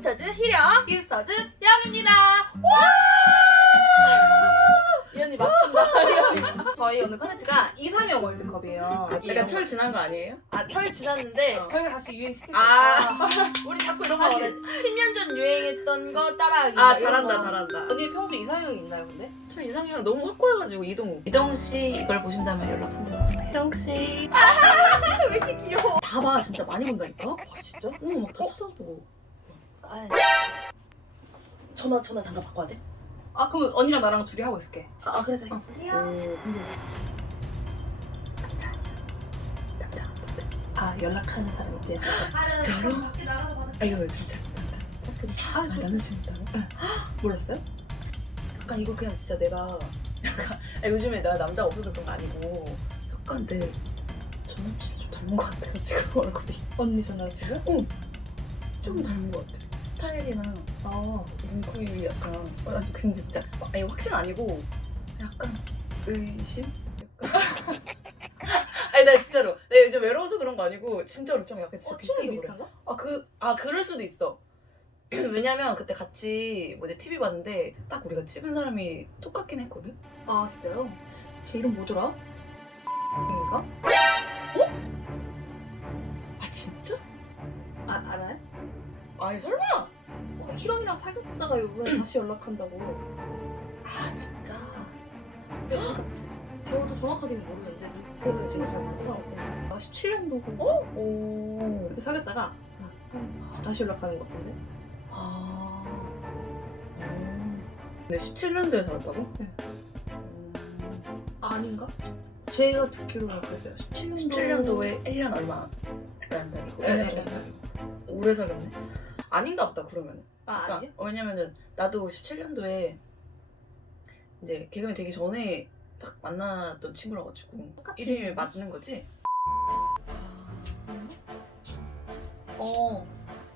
히스터즈 희령 히스터즈 양입니다. 이 언니 맞춘다 이 언니 저희 오늘 컨텐츠가 이상형 월드컵이에요. 약간 철 지난 거 아니에요? 아철 지났는데 어. 저희가 다시 유행시킬 아, 우리 자꾸 이런 거 원해 10년 전 유행했던 거 따라하기 아 막 이런 잘한다 거. 잘한다. 언니 평소 이상형이 있나요, 근데? 저 이상형 너무 확고해가지고 이동우. 이동우 씨 이걸 보신다면 연락 한번 주세요. 이동우 씨. 왜 이렇게 귀여워 다 봐, 진짜 많이 본다니까. 아 진짜? 응, 막다 찾아보고. 아 전화 전화 잠깐 바꿔야 돼? 아, 그럼 언니랑 나랑 둘이 하고 있을게. 아, 아, 그래 그래 어. 오, 근데 남자 같은데. 아 연락하는 사람 있대. 진짜로? 아 이거 진짜 잠깐. 아, 아, 저 연애진다고? 몰랐어요? 약간 이거 그냥 진짜 내가 약간 아, 요즘에 내가 남자가 없어서 그런 거 아니고 약간 내 전남친 좀 닮은 것 같아가지고 얼굴이 언니 전화 지금? 좀 닮은 것 같아. 스타일이나 아, 눈코입이 약간 어, 아니 근데 진짜 아니 확신 아니고 약간 의심? 약간 아니 나 진짜로 내가 요즘 외로워서 그런 거 아니고 진짜로 좀 약간 진짜 어, 비슷해서 그래. 아, 그, 아, 그럴 수도 있어. 왜냐면 그때 같이 뭐지 TV 봤는데 딱 우리가 찍은 사람이 똑같긴 했거든? 아, 진짜요? 제 이름 뭐더라? 인가? 아, 진짜? 아, 알아요? 아니, 설마? 어, 희령이랑 사귀었다가 이번에 다시 연락한다고. 아, 진짜? 근데 그러니까 저도 정확하게는 모르겠는데 그 친구 잘 몰라서 아 17년도고 어? 오. 그때 사귀었다가 다시 연락하는 것 같은데 아. 음. 근데 17년도에 살았다고? 네. 음. 아, 아닌가? 제가 듣기로는 그랬어요 17년도 17년도에 1년 얼마 안 사귀고 네, 1년 네, 정도 네. 사귀고 오래 사귀었네? 아닌가 보다 그러면 아 그러니까 아니에요? 왜냐면은 나도 17년도에 이제 개그맨 되기 전에 딱 만났던 친구라 가지고 이름이 맞는 거지? 어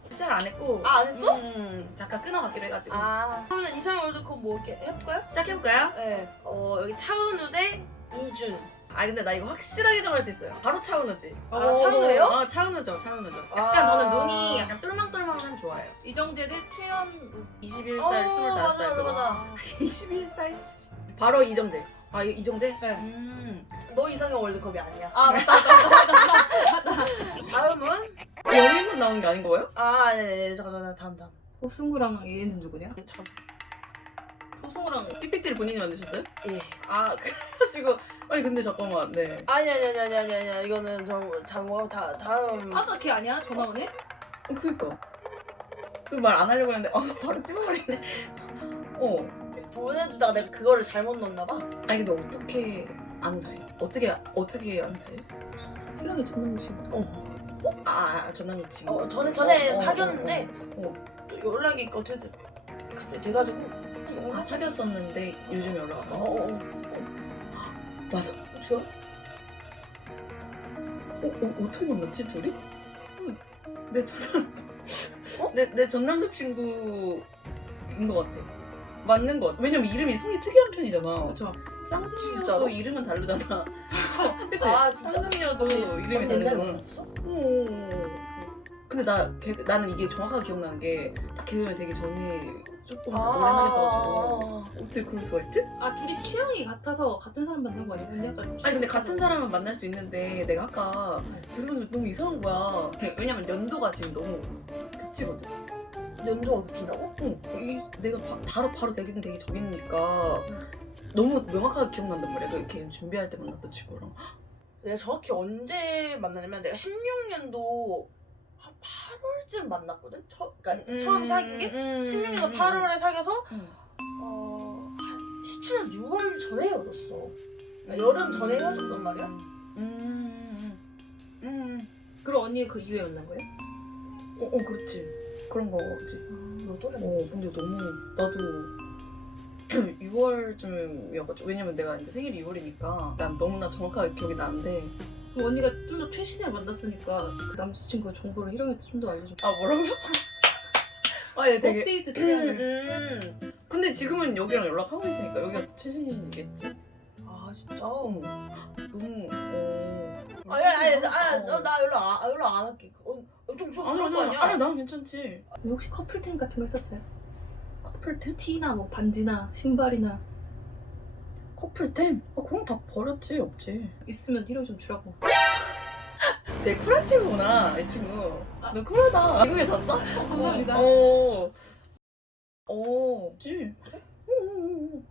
시작 안 했고 아, 안 했어? 음, 잠깐 끊어가기로 해가지고 아 그러면 이상형 월드컵 뭐 이렇게 해볼까요? 시작해볼까요? 네. 어 여기 차은우 대 이준. 아 근데 나 이거 확실하게 정할 수 있어요 바로 차은우지 아 차은우예요? 어 차은우죠 차은우죠 약간 아. 저는 눈이 약간 똘망똘망하면 좋아해요 이정재 대 최현우 21살, 어, 25살 맞아, 맞아, 그거 맞아. 21살 바로 이정재 아 이- 이정재? 네. 음. 너 이상형 월드컵이 아니야. 아 맞다 맞다 맞다 맞다 다음은 연예인만 나온 게 아닌 거예요? 아 네 네 잠깐 잠깐 다음 다음. 호승우랑 얘는 누구냐? 잠깐. 호승우랑 PPT를 본인이 만드셨어요? 예. 아 그래가지고 아니 근데 잠깐만 네 아니 아니 아니 아니 아니 아니 이거는 저 잘못 다 다음. 아까 걔 아니야? 전화 오네? 어, 그니까 그 말 안 하려고 했는데 어, 바로 찍어버리네 어 보내주다가 내가 그거를 잘못 넣었나 봐. 아니 근데 어떻게 아는 사이? 어떻게 어떻게 아는 사이? 희령이 전화 친구 어. 아, 아 전남친 친구 어 전에 전에 어, 어, 사귀었는데 어, 또 연락이 돼- 갑자기 돼가지고. 어. 아 사귀었었는데 요즘 연락 안 어, 와? 어, 어. 맞아 어떻게 알아? 어, 어, 어떻게 만났지 둘이? 응. 내 전, 어? 내, 내 전 남자친구인 것 같아. 맞는 것 같아. 왜냐면 이름이 성이 특이한 편이잖아. 그쵸 쌍둥이여도 진짜로? 이름은 다르잖아. 그치? 아, 진짜? 쌍둥이여도 이름이 옛날에 다르잖아. 만났어? 어. 근데 나 개, 나는 이게 정확하게 기억나는 게 딱 개그맨 되기 전에 조금 아. 오래 나겠어가지고 어떻게 그럴 수가 있지? 아 둘이 취향이 같아서 같은 사람 만난 거 아니야? 근데 약간 아니 근데 같은 사람은 만날 수 있는데 내가 아까 들으면서 너무 이상한 거야. 왜냐면 연도가 지금 너무 겹치거든. 연조가 붙인다고? 어, 이 내가 바, 바로 바로 되긴 되기 전이니까 너무 명확하게 기억난단 말이야. 그 이렇게 준비할 때 만났던 친구랑. 내가 정확히 언제 만나냐면 내가 16년도 한 8월쯤 만났거든? 처, 그러니까 음, 처음 사귄 게 16년도 8월에 사귀어서 음. 어, 한 17년 6월 전에 헤어졌어 그러니까 여름 전에 헤어졌단 말이야 음, 음, 음. 그럼 언니 그 이후에 만난 거예요? 어, 어, 그렇지. 그런 거지. 너 또래 어, 근데 너무 나도 6월쯤이어가지고 왜냐면 내가 이제 생일이 6월이니까 난 너무나 정확하게 기억이 나는데 그럼 언니가 좀 더 최신에 만났으니까 그 남자친구의 정보를 희령이한테 좀 더 알려줘 아 뭐라고요? 아, 얘 되게 업데이트 음, 취향을 음. 근데 지금은 여기랑 연락하고 있으니까 여기가 최신이겠지? 아 진짜? 어. 너무 어. 아니 아니 아니 어. 나, 나, 나 연락 안, 아, 연락 안 할게 어, 좀, 좀 아니 그런 거 아니 아니야? 아니 난 괜찮지 혹시 커플템 같은 거 있었어요? 커플템? 티나 뭐 반지나 신발이나 커플템? 아 그럼 다 버렸지 없지 있으면 1월 좀 주라고. 내 쿨한 친구구나 이 친구 아. 너 쿨하다 미국에 샀어? 감사합니다. 어. 어. 그치. 그래?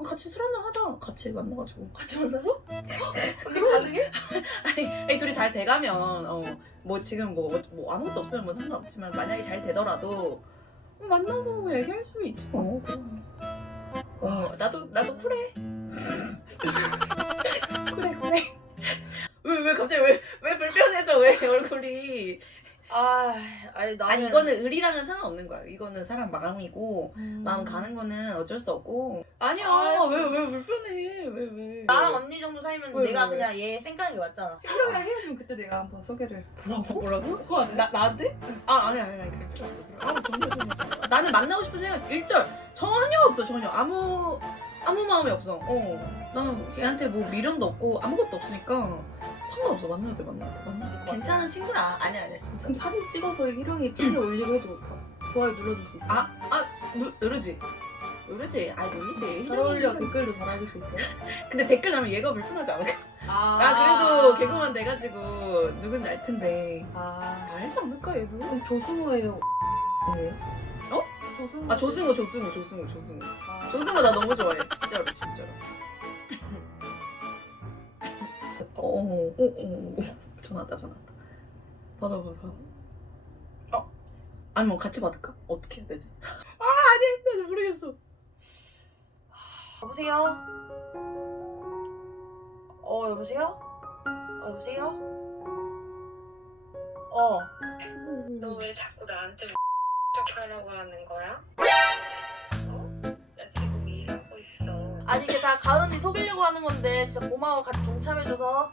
같이 술 한잔 하자. 같이 만나가지고. 같이 만나서? 언니 가능해? 아니, 아니 둘이 잘 돼가면 어, 뭐 지금 뭐, 뭐 아무것도 없으면 뭐 상관없지만 만약에 잘 되더라도 만나서 얘기할 수 있지 뭐. 어, 나도 나도 쿨해. 쿨해 쿨해. 왜왜 갑자기 왜 왜 불편해져 왜 얼굴이? 아, 아니 나는 아니 이거는 의리랑은 상관없는 거야. 이거는 사람 마음이고 음. 마음 가는 거는 어쩔 수 없고. 아니야 아이고. 왜 왜 불편해 왜 왜? 나랑 언니 정도 사이면 왜, 내가 왜, 왜? 그냥 얘 생각이 왔잖아. 희령이랑 헤어지면 그때 내가 한번 소개를. 뭐라고 뭐라고? 그거? 나 나한테? 아 아니 아니 아니 그럴 필요 없어. 아 전혀 전혀. 나는 만나고 싶은 생각 일절 전혀 없어 전혀 아무 아무 마음이 없어. 어 나는 걔한테 뭐 미련도 없고 아무것도 없으니까 상관없어 만나야 돼 만나야 돼 만나. 괜찮은 친구야. 아니야 아니야 진짜. 그럼 사진 찍어서 희령이 팬을 올리고 해도 좋아요 눌러줄 수 있어요? 아아 누르지. 누르지. 아 누르지. 잘 어울려 댓글도 달아줄 수 있어요? 근데 댓글 달면 얘가 불편하지 않을까? 아, 나 그래도 개그만 돼가지고 누군지 알 텐데. 아, 알지 않을까 얘도? 그럼 조승우예요. 왜? 조승우. 아 조승우 조승우 조승우 조승우. 아, 조승우 나 너무 좋아해 진짜로 진짜로. 어어어 어, 어, 어. 전화 왔다 전화 왔다. 받아 받아. 어? 아니 뭐 같이 받을까? 어떻게 해야 되지? 아 아니 나 모르겠어. 여보세요? 어 여보세요? 어 여보세요? 어 너 왜 자꾸 나한테 척하라고 하는 거야? 어? 나 지금 일하고 있어. 아니 이게 다 가은 언니 속이려고 하는 건데 진짜 고마워 같이 동참해줘서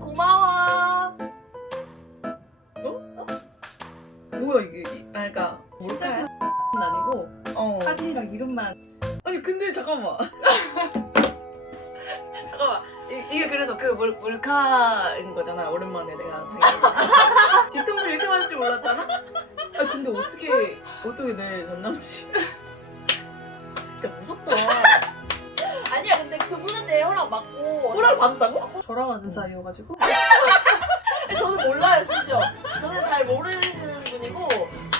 고마워 뭐야 이게? 이- 아 그러니까 진짜 몰카야? 그 아니고 어. 사진이랑 이름만 아니 근데 잠깐만. 잠깐만. 이, 이게 그래서 그 몰, 몰카인 거잖아. 오랜만에 내가 당연히. 뒤통수 이렇게 맞을 줄 몰랐잖아. 아 근데 어떻게 어떻게 내 전남친? 진짜 무섭다. 아니야 근데 그분한테 허락 받고 호락을 받았다고? 저랑 아는 사이여가지고 저는 몰라요 심지어 저는 잘 모르는 분이고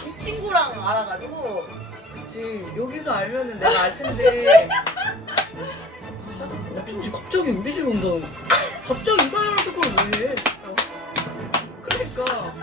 이 친구랑 알아가지고 그치. 여기서 알면은 내가 알 텐데. 어쩐지 갑자기 우리 집 온다. 갑자기 이사연한테 그걸 왜 해? 진짜. 그러니까.